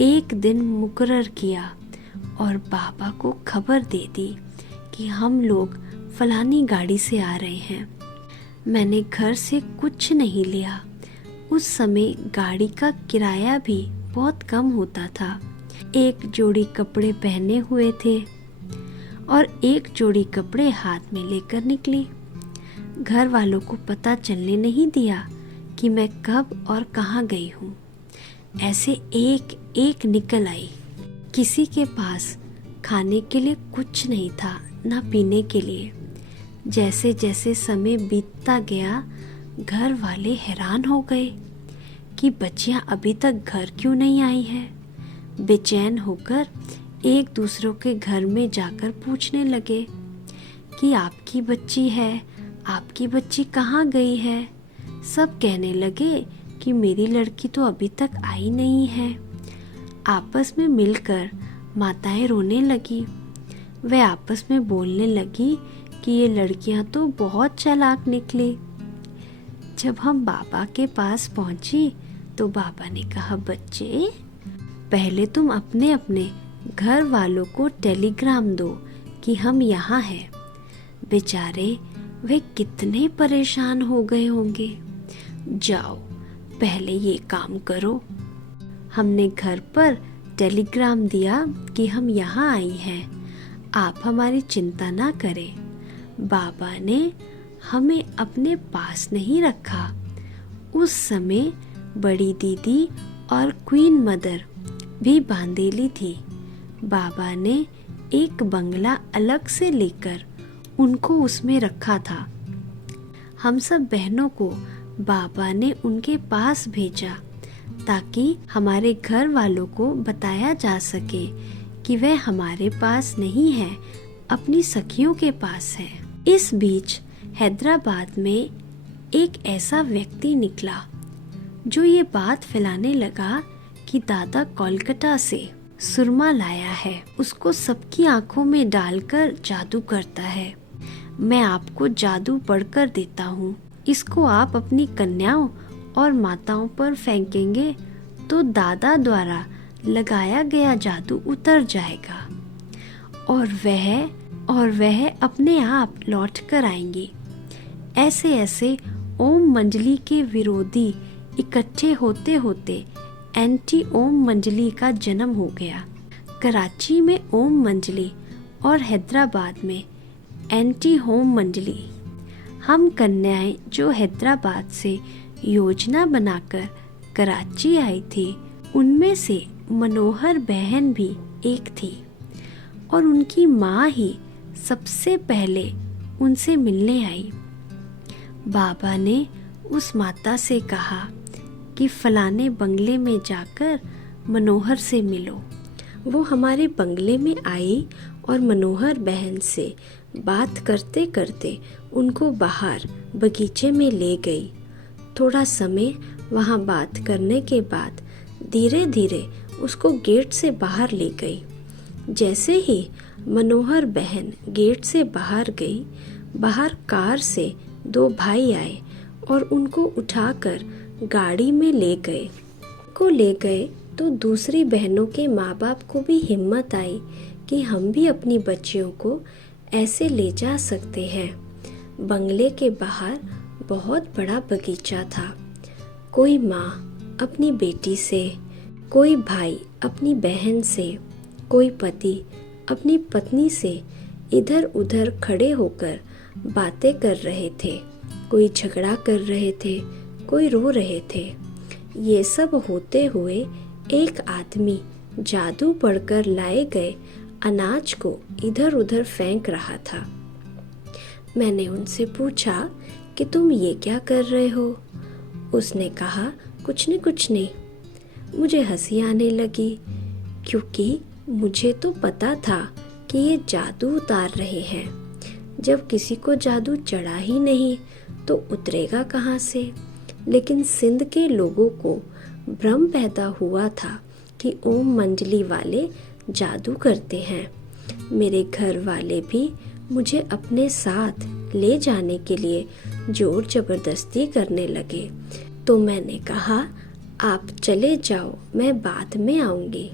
एक दिन मुकर्रर किया और बाबा को खबर दे दी कि हम लोग फलानी गाड़ी से आ रहे हैं। मैंने घर से कुछ नहीं लिया। उस समय गाड़ी का किराया भी बहुत कम होता था। एक जोड़ी कपड़े पहने हुए थे और एक जोड़ी कपड़े हाथ में लेकर निकली। घर वालों को पता चलने नहीं दिया कि मैं कब और कहाँ गई हूँ। ऐसे एक एक निकल आई। किसी के पास खाने के लिए कुछ नहीं था, ना पीने के लिए। जैसे जैसे समय बीतता गया, घर वाले हैरान हो गए कि बच्चियां अभी तक घर क्यों नहीं आई है। बेचैन होकर एक दूसरों के घर में जाकर पूछने लगे कि आपकी बच्ची है, आपकी बच्ची कहाँ गई है। सब कहने लगे कि मेरी लड़की तो अभी तक आई नहीं है। आपस में मिलकर माताएं रोने लगी। वे आपस में बोलने लगी कि ये लड़कियां तो बहुत चालाक निकली। जब हम बाबा के पास पहुंची तो बाबा ने कहा, बच्चे, पहले तुम अपने अपने घर वालों को टेलीग्राम दो कि हम यहाँ हैं। बेचारे वे कितने परेशान हो गए होंगे। जाओ, पहले ये काम करो। हमने घर पर टेलीग्राम दिया कि हम यहाँ आई हैं, आप हमारी चिंता ना करें। बाबा ने हमें अपने पास नहीं रखा। उस समय बड़ी दीदी और क्वीन मदर भी बांदेली थी। बाबा ने एक बंगला अलग से लेकर उनको उसमें रखा था। हम सब बहनों को बाबा ने उनके पास भेजा ताकि हमारे घर वालों को बताया जा सके कि वह हमारे पास नहीं है, अपनी सखियों के पास है। इस बीच हैदराबाद में एक ऐसा व्यक्ति निकला जो ये बात फैलाने लगा कि दादा कोलकाता से सुरमा लाया है, उसको सबकी आंखों में डालकर जादू करता है। मैं आपको जादू पढ़कर देता हूँ, इसको आप अपनी कन्याओं और माताओं पर फेंकेंगे तो दादा द्वारा लगाया गया जादू उतर जाएगा और वह अपने आप लौट कर आएंगी। ऐसे ऐसे ओम मंडली के विरोधी इकट्ठे होते होते एंटी ओम मंडली का जन्म हो गया। कराची में ओम मंडली और हैदराबाद में एंटी होम मंडली। हम कन्याएं जो हैदराबाद से योजना बनाकर कराची आई थी, उनमें से मनोहर बहन भी एक थी और उनकी माँ ही सबसे पहले उनसे मिलने आई। बाबा ने उस माता से कहा कि फलाने बंगले में जाकर मनोहर से मिलो। वो हमारे बंगले में आई और मनोहर बहन से बात करते करते उनको बाहर बगीचे में ले गई। थोड़ा समय वहाँ बात करने के बाद धीरे धीरे उसको गेट से बाहर ले गई। जैसे ही मनोहर बहन गेट से बाहर गई, बाहर कार से दो भाई आए और उनको उठाकर गाड़ी में ले गए तो दूसरी बहनों के माँ बाप को भी हिम्मत आई कि हम भी अपनी बच्चियों को ऐसे ले जा सकते हैं। बंगले के बाहर बहुत बड़ा बगीचा था। कोई माँ अपनी बेटी से, कोई भाई अपनी बहन से, कोई पति अपनी पत्नी से इधर उधर खड़े होकर बातें कर रहे थे। कोई झगड़ा कर रहे थे, कोई रो रहे थे। ये सब होते हुए एक आदमी जादू पढ़कर लाए गए अनाज को इधर उधर फेंक रहा था। मैंने उनसे पूछा कि तुम ये क्या कर रहे हो? उसने कहा, कुछ नहीं। मुझे हंसी आने लगी क्योंकि मुझे तो पता था कि ये जादू उतार रहे हैं। जब किसी को जादू चढ़ा ही नहीं तो उतरेगा कहाँ से? लेकिन सिंध के लोगों को भ्रम पैदा हुआ था कि ओम मंडली वाले जादू करते हैं। मेरे घर वाले भी मुझे अपने साथ ले जाने के लिए जोर जबरदस्ती करने लगे। तो मैंने कहा, आप चले जाओ, मैं बाद में आऊँगी।